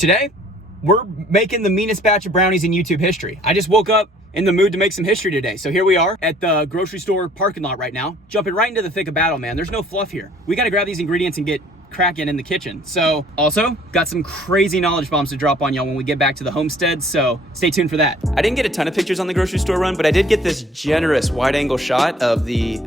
Today, we're making the meanest batch of brownies in YouTube history. I just woke up in the mood to make some history today. So here we are at the grocery store parking lot right now, jumping right into the thick of battle, man. There's no fluff here. We gotta grab these ingredients and get cracking in the kitchen. So also got some crazy knowledge bombs to drop on y'all when we get back to the homestead, so stay tuned for that. I didn't get a ton of pictures on the grocery store run, but I did get this generous wide angle shot of the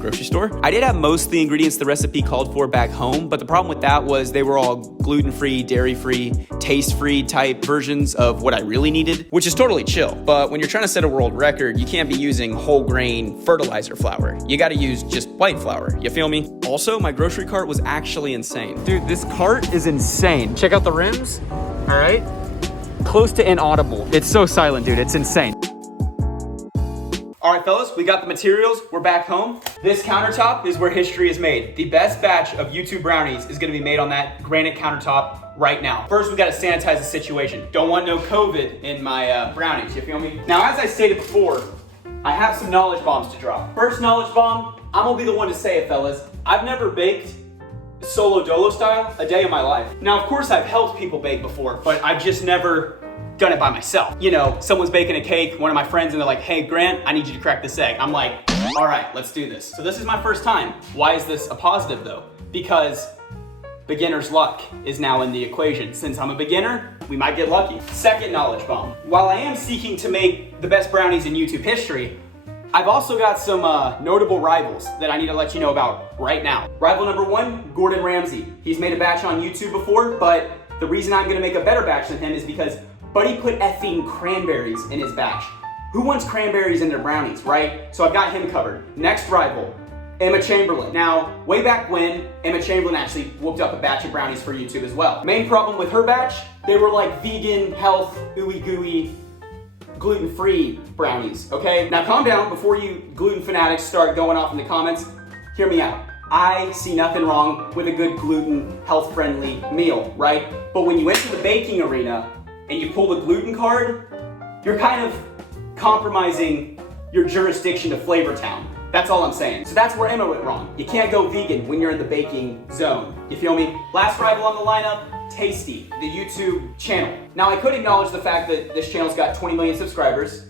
grocery store. I did have most of the ingredients the recipe called for back home, but the problem with that was they were all gluten-free, dairy-free, taste-free type versions of what I really needed, which is totally chill. But when you're trying to set a world record, you can't be using whole grain fertilizer flour. You gotta use just white flour, you feel me? Also, my grocery cart was actually insane. Dude, this cart is insane. Check out the rims, all right? Close to inaudible. It's so silent, dude, it's insane. All right, fellas, we got the materials, we're back home. This countertop is where history is made. The best batch of YouTube brownies is gonna be made on that granite countertop right now. First, we gotta sanitize the situation. Don't want no COVID in my brownies, you feel me? Now, as I stated before, I have some knowledge bombs to drop. First knowledge bomb, I'm gonna be the one to say it, fellas. I've never baked solo dolo style a day in my life. Now, of course, I've helped people bake before, but I've just never done it by myself. You know, someone's baking a cake, one of my friends, and they're like, hey, Grant, I need you to crack this egg. I'm like, all right, let's do this. So this is my first time. Why is this a positive though? Because beginner's luck is now in the equation. Since I'm a beginner, we might get lucky. Second knowledge bomb. While I am seeking to make the best brownies in YouTube history, I've also got some notable rivals that I need to let you know about right now. Rival number one, Gordon Ramsay. He's made a batch on YouTube before, but the reason I'm gonna make a better batch than him is because Buddy put effing cranberries in his batch. Who wants cranberries in their brownies, right? So I've got him covered. Next rival, Emma Chamberlain. Now, way back when, Emma Chamberlain actually whooped up a batch of brownies for YouTube as well. Main problem with her batch, they were like vegan, health, ooey gooey, gluten-free brownies, okay? Now calm down before you gluten fanatics start going off in the comments. Hear me out. I see nothing wrong with a good gluten, health-friendly meal, right? But when you enter the baking arena and you pull the gluten card, you're kind of compromising your jurisdiction to Flavor Town. That's all I'm saying. So that's where Emma went wrong. You can't go vegan when you're in the baking zone. You feel me? Last rival on the lineup, Tasty, the YouTube channel. Now I could acknowledge the fact that this channel's got 20 million subscribers,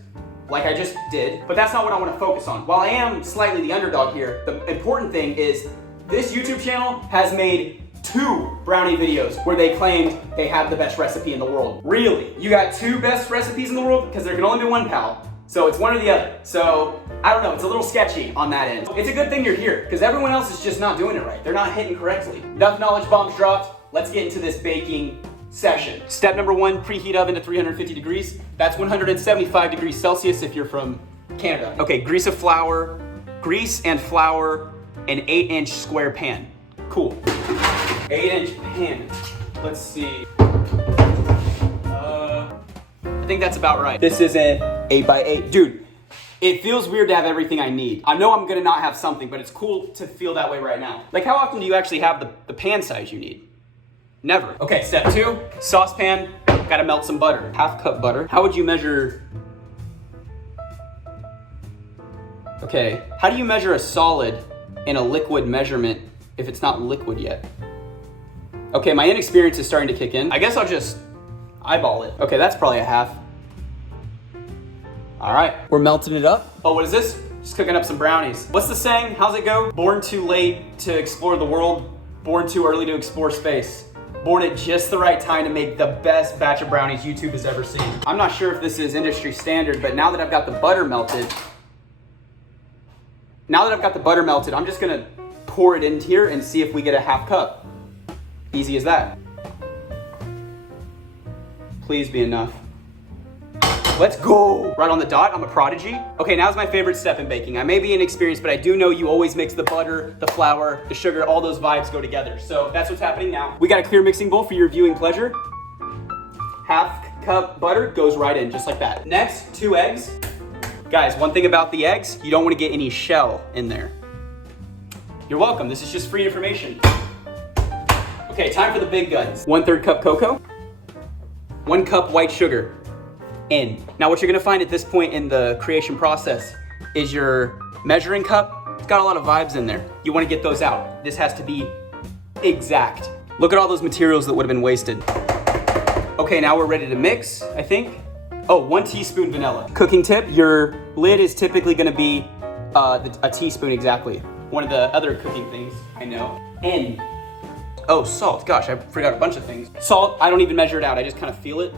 like I just did, but that's not what I want to focus on. While I am slightly the underdog here, the important thing is this YouTube channel has made 2 brownie videos where they claimed they had the best recipe in the world. Really? You got 2 best recipes in the world? Because there can only be one, pal. So it's one or the other. So I don't know, it's a little sketchy on that end. It's a good thing you're here, because everyone else is just not doing it right. They're not hitting correctly. Enough knowledge bombs dropped. Let's get into this baking session. Step number 1, preheat oven to 350 degrees. That's 175 degrees Celsius if you're from Canada. Okay, grease and flour, an 8-inch square pan. Cool. 8-inch pan. Let's see. I think that's about right. This is an 8x8. Dude, it feels weird to have everything I need. I know I'm gonna not have something, but it's cool to feel that way right now. Like, how often do you actually have the pan size you need? Never. Okay, step 2, saucepan, gotta melt some butter. 1/2 cup butter. How would you measure? Okay, how do you measure a solid in a liquid measurement if it's not liquid yet? Okay, my inexperience is starting to kick in. I guess I'll just eyeball it. Okay, that's probably a 1/2. All right, we're melting it up. Oh, what is this? Just cooking up some brownies. What's the saying? How's it go? Born too late to explore the world, born too early to explore space. Born at just the right time to make the best batch of brownies YouTube has ever seen. I'm not sure if this is industry standard, but now that I've got the butter melted, I'm just gonna pour it in here and see if we get a 1/2 cup. Easy as that. Please be enough. Let's go. Right on the dot, I'm a prodigy. Okay, now's my favorite step in baking. I may be inexperienced, but I do know you always mix the butter, the flour, the sugar, all those vibes go together. So that's what's happening now. We got a clear mixing bowl for your viewing pleasure. 1/2 cup butter goes right in, just like that. Next, 2 eggs. Guys, one thing about the eggs, you don't want to get any shell in there. You're welcome, this is just free information. Okay, time for the big guns. 1/3 cup cocoa, 1 cup white sugar. In. Now what you're gonna find at this point in the creation process is your measuring cup. It's got a lot of vibes in there. You wanna get those out. This has to be exact. Look at all those materials that would have been wasted. Okay, now we're ready to mix, I think. Oh, 1 teaspoon vanilla. Cooking tip, your lid is typically gonna be a teaspoon exactly. One of the other cooking things I know. And, oh, salt. Gosh, I forgot a bunch of things. Salt, I don't even measure it out. I just kind of feel it.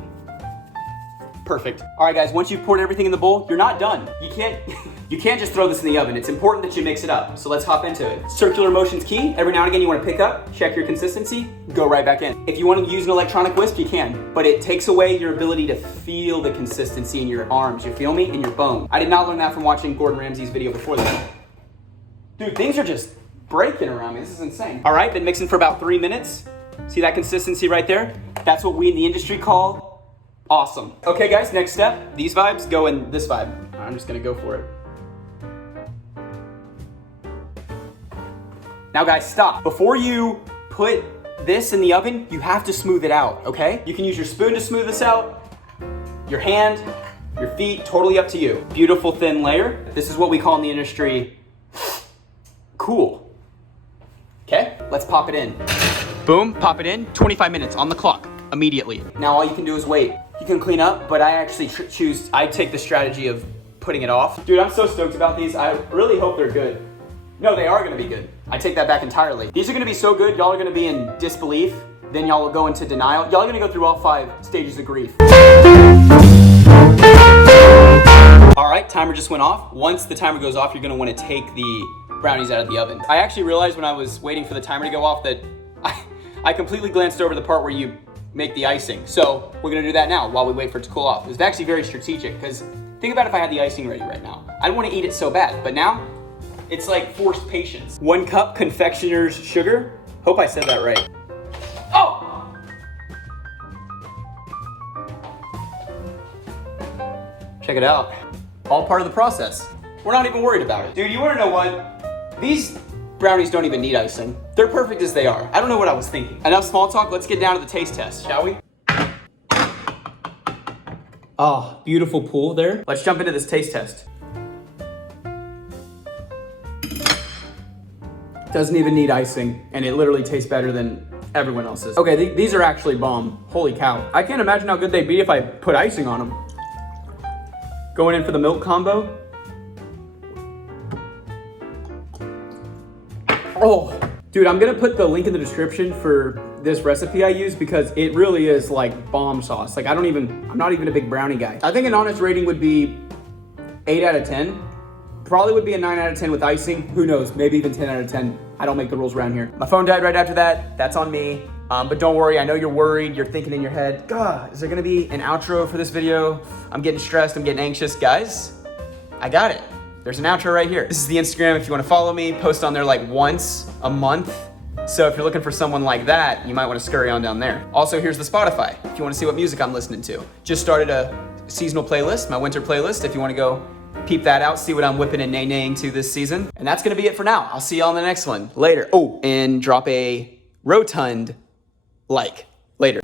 Perfect. All right, guys, once you've poured everything in the bowl, you're not done. You can't just throw this in the oven. It's important that you mix it up. So let's hop into it. Circular motion's key. Every now and again, you want to pick up, check your consistency, go right back in. If you want to use an electronic whisk, you can, but it takes away your ability to feel the consistency in your arms, you feel me? In your bone. I did not learn that from watching Gordon Ramsay's video before this. Dude, things are just breaking around me. This is insane. All right, been mixing for about 3 minutes. See that consistency right there? That's what we in the industry call awesome. Okay guys, next step. These vibes go in this vibe. I'm just gonna go for it. Now guys, stop. Before you put this in the oven, you have to smooth it out, okay? You can use your spoon to smooth this out, your hand, your feet, totally up to you. Beautiful thin layer. This is what we call in the industry cool. Okay, let's pop it in. Boom, pop it in, 25 minutes on the clock, immediately. Now all you can do is wait. You can clean up, but I actually I take the strategy of putting it off. Dude, I'm so stoked about these. I really hope they're good. No, they are gonna be good. I take that back entirely. These are gonna be so good, y'all are gonna be in disbelief, then y'all will go into denial. Y'all are gonna go through all 5 stages of grief. All right, timer just went off. Once the timer goes off, you're gonna wanna take the brownies out of the oven. I actually realized when I was waiting for the timer to go off that I completely glanced over the part where you make the icing. So we're gonna do that now while we wait for it to cool off. It was actually very strategic because think about if I had the icing ready right now. I don't wanna eat it so bad, but now it's like forced patience. 1 cup confectioner's sugar. Hope I said that right. Oh! Check it out. All part of the process. We're not even worried about it. Dude, you wanna know what? These brownies don't even need icing. They're perfect as they are. I don't know what I was thinking. Enough small talk, let's get down to the taste test, shall we? Oh, beautiful pool there. Let's jump into this taste test. Doesn't even need icing, and it literally tastes better than everyone else's. Okay, these are actually bomb. Holy cow. I can't imagine how good they'd be if I put icing on them. Going in for the milk combo. Oh, dude, I'm gonna put the link in the description for this recipe I use because it really is like bomb sauce. Like I'm not even a big brownie guy. I think an honest rating would be 8 out of 10. Probably would be a 9 out of 10 with icing. Who knows, maybe even 10 out of 10. I don't make the rules around here. My phone died right after that. That's on me. But don't worry, I know you're worried. You're thinking in your head, God, is there gonna be an outro for this video? I'm getting stressed, I'm getting anxious. Guys, I got it. There's an outro right here. This is the Instagram if you wanna follow me, post on there like once a month. So if you're looking for someone like that, you might wanna scurry on down there. Also, here's the Spotify, if you wanna see what music I'm listening to. Just started a seasonal playlist, my winter playlist, if you wanna go peep that out, see what I'm whipping and nay-naying to this season. And that's gonna be it for now. I'll see y'all in the next one. Later. Oh, and drop a rotund like. Later.